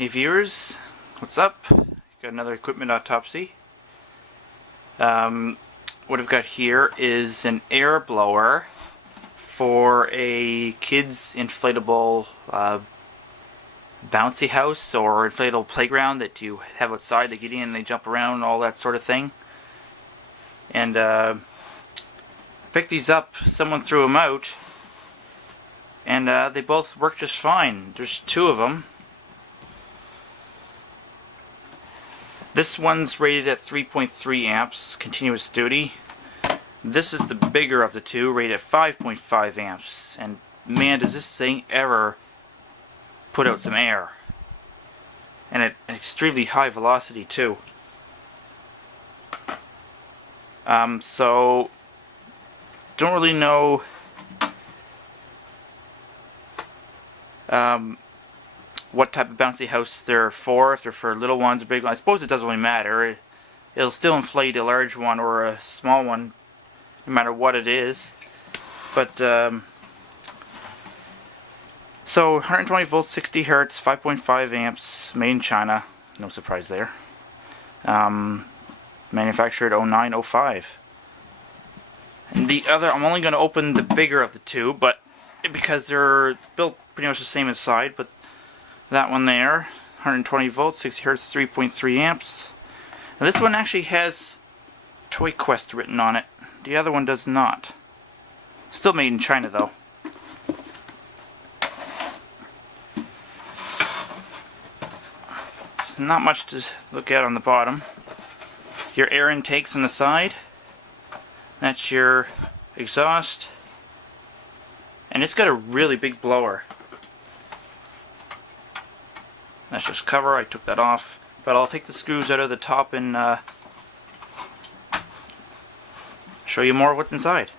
Hey viewers, what's up? Got another equipment autopsy. What I've got here is an air blower for a kid's inflatable bouncy house or inflatable playground that you have outside. They get in and they jump around and all that sort of thing. And I picked these up, someone threw them out, and they both work just fine. There's two of them. This one's rated at 3.3 amps, continuous duty. This is the bigger of the two, rated at 5.5 amps. And man, does this thing ever put out some air. And at an extremely high velocity too. So, don't really know what type of bouncy house they're for, if they're for little ones or big ones. I suppose it doesn't really matter. It'll still inflate a large one or a small one, no matter what it is. But, so 120 volts, 60 hertz, 5.5 amps, made in China. No surprise there. Manufactured 0905. And the other, I'm only going to open the bigger of the two, but because they're built pretty much the same inside, but that one there, 120 volts, 60 hertz, 3.3 amps. Now this one actually has Toy Quest written on it. The other one does not. Still made in China though. There's not much to look at on the bottom. Your air intakes on the side. That's your exhaust. And it's got a really big blower. That's just cover, I took that off. But I'll take the screws out of the top and show you more of what's inside.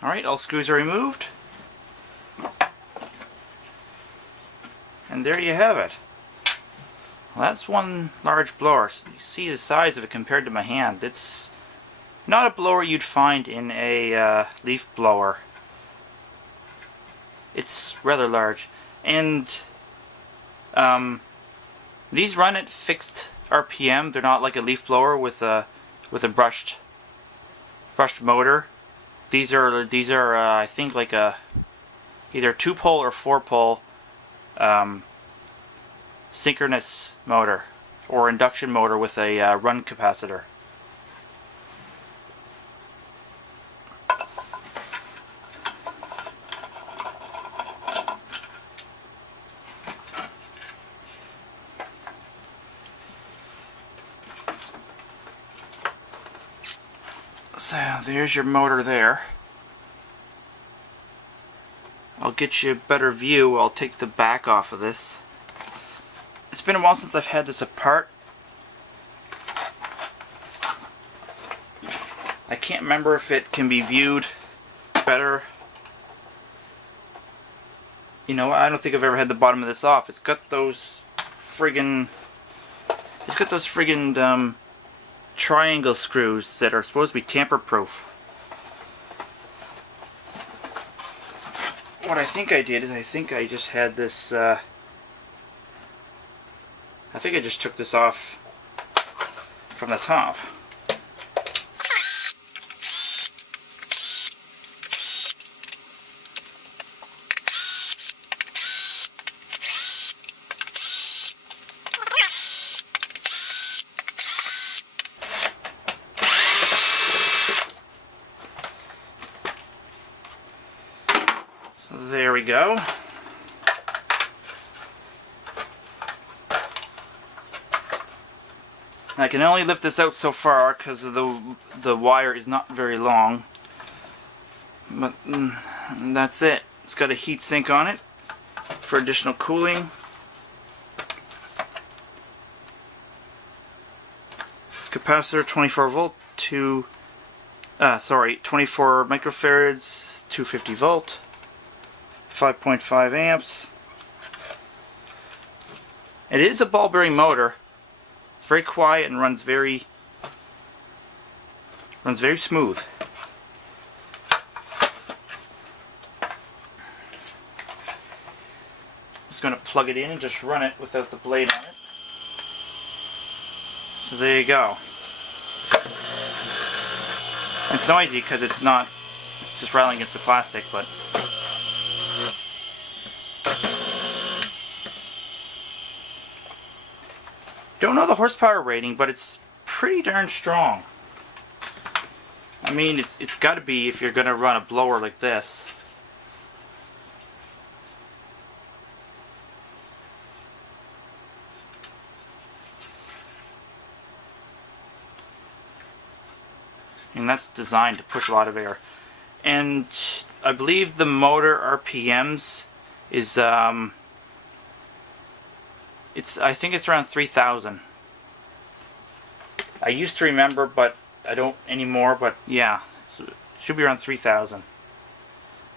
Alright, all screws are removed. And there you have it. Well, that's one large blower. You see the size of it compared to my hand. It's not a blower you'd find in a leaf blower. It's rather large. And these run at fixed RPM. They're not like a leaf blower with a brushed motor. These are I think like a either 2-pole or 4-pole synchronous motor or induction motor with a run capacitor. So there's your motor there. I'll get you a better view. I'll take the back off of this. It's been a while since I've had this apart. I can't remember if it can be viewed better. You know, I don't think I've ever had the bottom of this off. It's got those friggin' triangle screws that are supposed to be tamper-proof. What I think I did is I think I just had this I think I just took this off from the top. There we go. I can only lift this out so far because the wire is not very long. But that's it. It's got a heat sink on it for additional cooling. Capacitor 24 volt to 24 microfarads, 250 volt. 5.5 amps. It is a ball bearing motor. It's very quiet and runs very smooth. just going to plug it in and just run it without the blade on it. So there you go. It's noisy because it's just rattling against the plastic, but don't know the horsepower rating, but it's pretty darn strong. I mean, it's got to be if you're going to run a blower like this. And that's designed to push a lot of air. And I believe the motor RPMs is I think it's around 3,000. I used to remember, but I don't anymore. But yeah, so it should be around 3,000.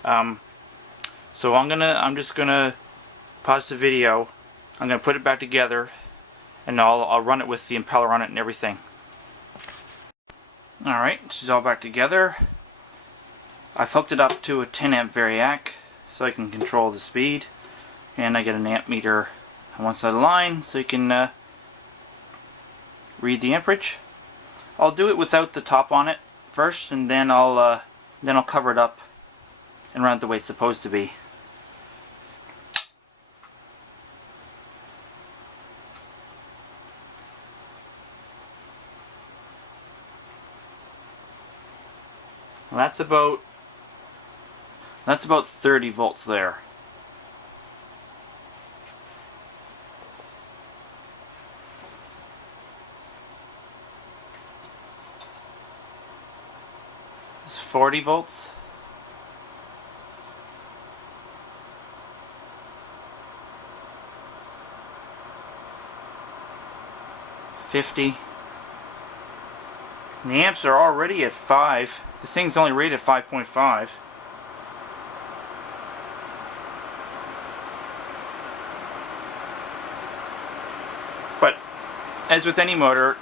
So I'm just gonna pause the video. I'm gonna put it back together, and I'll run it with the impeller on it and everything. Alright, this is all back together. I've hooked it up to a 10 amp variac so I can control the speed, and I get an amp meter on one side of the line so you can read the amperage. I'll do it without the top on it first, and then I'll cover it up and run it the way it's supposed to be. Well, that's about 30 volts there. It's 40 volts. $50. And the amps are already at 5. This thing's only rated at 5.5. But as with any motor,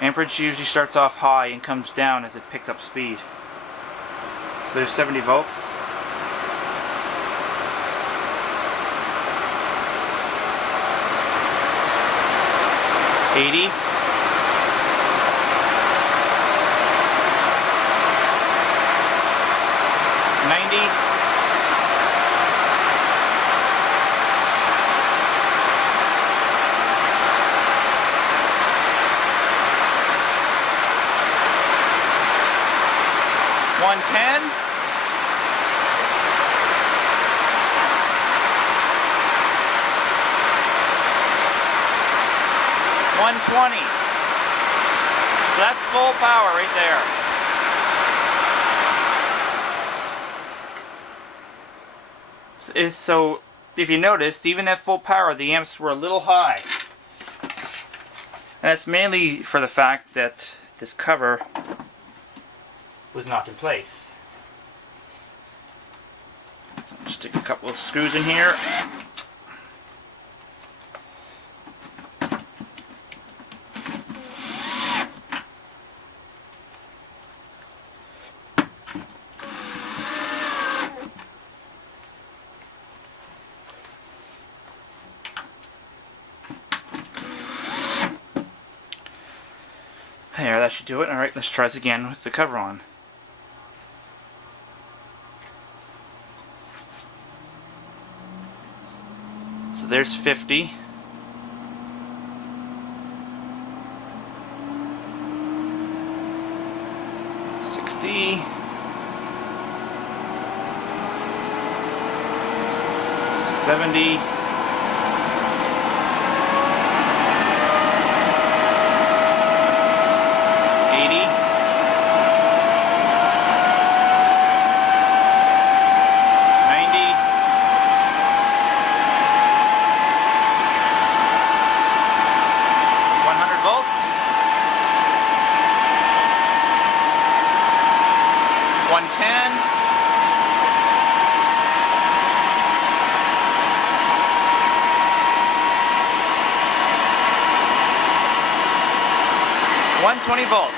amperage usually starts off high and comes down as it picks up speed. So there's 70 volts. $80. 90. 110. 120. So that's full power right there. So if you noticed, even at full power, the amps were a little high. And that's mainly for the fact that this cover was not in place. So stick a couple of screws in here. There, that should do it. Alright, let's try this again with the cover on. So there's 50. $60. $70. $120 volts.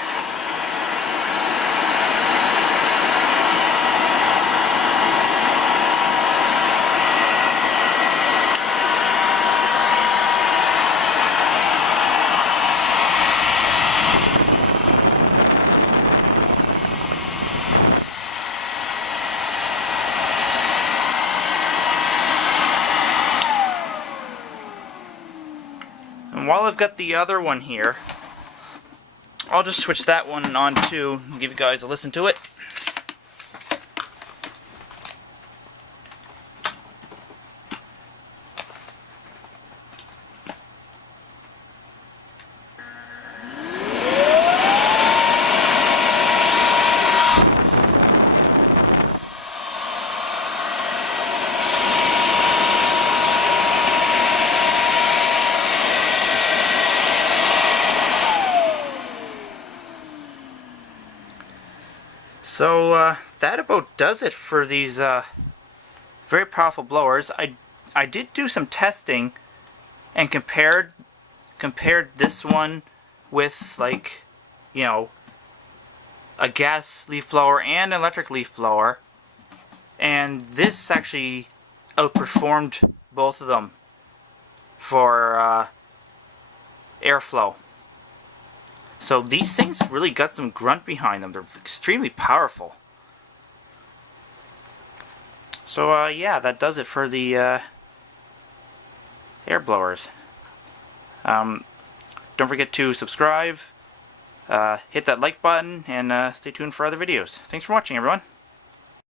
And while I've got the other one here, I'll just switch that one on too and give you guys a listen to it. So that about does it for these very powerful blowers. I did do some testing and compared this one with, like, you know, a gas leaf blower and an electric leaf blower, and this actually outperformed both of them for airflow. So these things really got some grunt behind them. They're extremely powerful. So yeah, that does it for the air blowers. Don't forget to subscribe, hit that like button, and stay tuned for other videos. Thanks for watching, everyone.